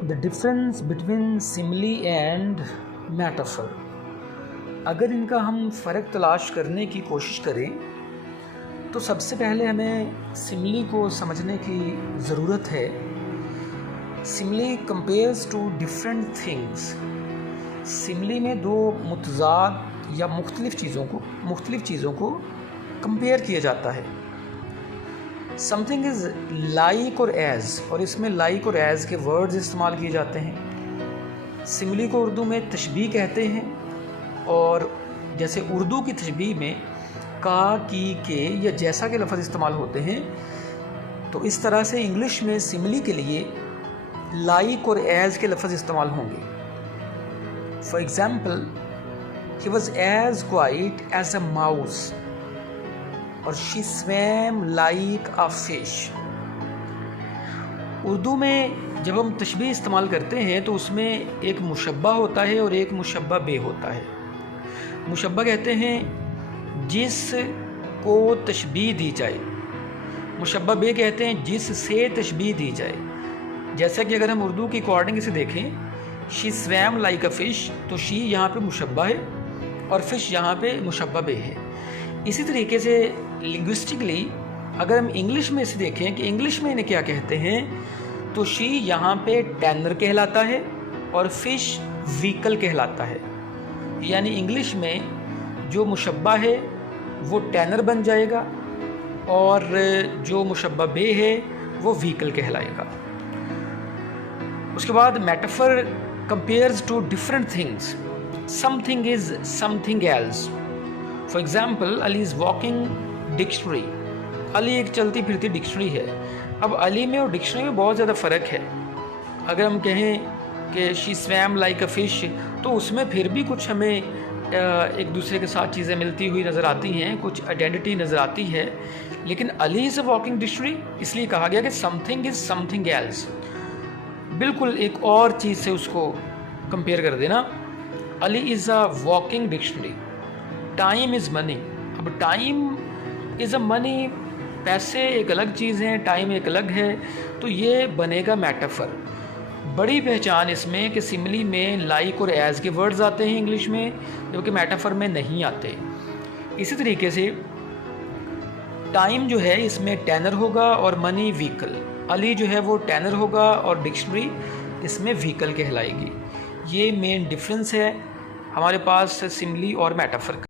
The difference between simile and metaphor. अगर इनका हम फ़र्क तलाश करने की कोशिश करें तो सबसे पहले हमें सिमली को समझने की ज़रूरत है। Simli compares to different things. Simli में दो मुतज़ाद या मुख्तलिफ़ चीज़ों को कंपेयर किया जाता है। समथिंग इज़ लाइक और एज़, और इसमें लाइक और एज़ के वर्ड्स इस्तेमाल किए जाते हैं। सिमली को उर्दू में तशबीह कहते हैं, और जैसे उर्दू की तशबीह में का, की, के या जैसा के लफ्ज़ इस्तेमाल होते हैं, तो इस तरह से इंग्लिश में सिमली के लिए लाइक और एज़ के लफ्ज़ इस्तेमाल होंगे। For example, he was as quiet as a mouse और she swam like a fish. Urdu में जब हम तशबीह इस्तेमाल करते हैं तो उसमें एक मुशब्बा होता है और एक मुशब्बा बे होता है। मुशब्बा कहते हैं जिस को तशबीह दी जाए, मुशब्बा बे कहते हैं जिस से तशबीह दी जाए। जैसा कि अगर हम उर्दू की अकॉर्डिंग इसे देखें, she swam like a fish, तो शी यहाँ पे मुशब्बा है और फ़िश यहाँ पे मुशब्बा बे है। इसी तरीके से लिंग्विस्टिकली अगर हम इंग्लिश में इसे देखें कि इंग्लिश में इन्हें क्या कहते हैं, तो शी यहाँ पे टैनर कहलाता है और फ़िश व्हीकल कहलाता है। यानी इंग्लिश में जो मुशब्बा है वो टैनर बन जाएगा और जो मुशब्बा बे है वो व्हीकल कहलाएगा। उसके बाद metaphor compares to different things. Something is something else. For example, Ali is walking dictionary. Ali एक चलती फिरती डिक्शनरी है। अब अली में और डिक्शनरी में बहुत ज़्यादा फ़र्क है। अगर हम कहें कि she swam like a fish, तो उसमें फिर भी कुछ हमें एक दूसरे के साथ चीज़ें मिलती हुई नज़र आती हैं, कुछ आइडेंटिटी नज़र आती है। लेकिन Ali is a walking dictionary इसलिए कहा गया कि समथिंग इज़ समथिंग एल्स, बिल्कुल एक और चीज़ से उसको कंपेयर कर देना। Ali is a walking dictionary. Time is money. अब टाइम इज़ अ मनी, पैसे एक अलग चीज़ हैं, टाइम एक अलग है, तो ये बनेगा मेटाफर। बड़ी पहचान इसमें कि सिमली में लाइक और एज़ के वर्ड्स आते हैं इंग्लिश में, जबकि मेटाफर में नहीं आते। इसी तरीके से टाइम जो है इसमें टैनर होगा और मनी व्हीकल। अली जो है वो टैनर होगा और डिक्शनरी इसमें व्हीकल कहलाएगी। ये मेन डिफरेंस है हमारे पास सिमली और मेटाफर का।